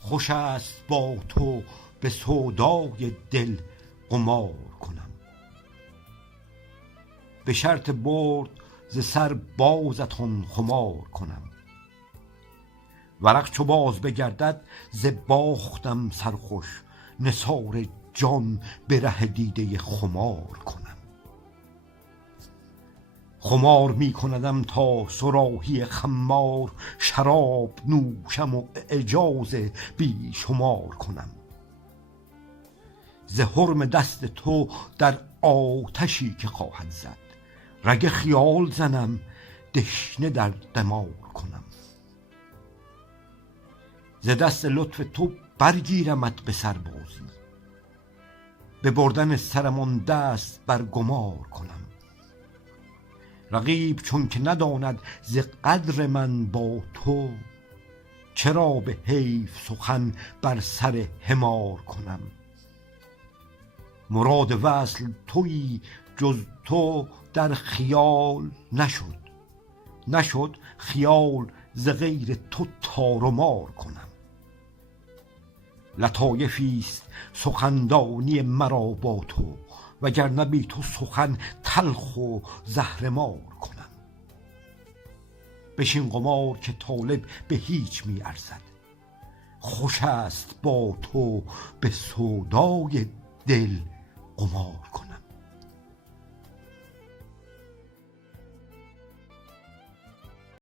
خوش است با تو به سودای دل قمار کنم. به شرط برد ز سر بازت آن خمار کنم. ورق چو باز بگردد ز باختم سرخوش، نثار جان به ره دیده خمار کنم. خمار می کندم تا صراحی خمار، شراب نوشم و اعجاز بی شمار کنم. ز حرم دست تو در آتشی که خواهد زد، رگ خیال زنم دشنه در دمار کنم. ز دست لطف تو برگیرمت به سربازی، به بردن سرم آن دست بر گمار کنم. رقیب چون که نداند ز قدر من با تو، چرا به حیف سخن بر سر حمار کنم. مراد وصل تویی جز تو در خیال نشد خیال ز غیر تو تار و مار کنم. لطایفیست سخندانی مرا با تو، وگرنه بی تو سخن تلخ و زهرمار کنم. بشین قمار که طالب به هیچ می ارزد، خوش است با تو به سودای دل قمار کنم.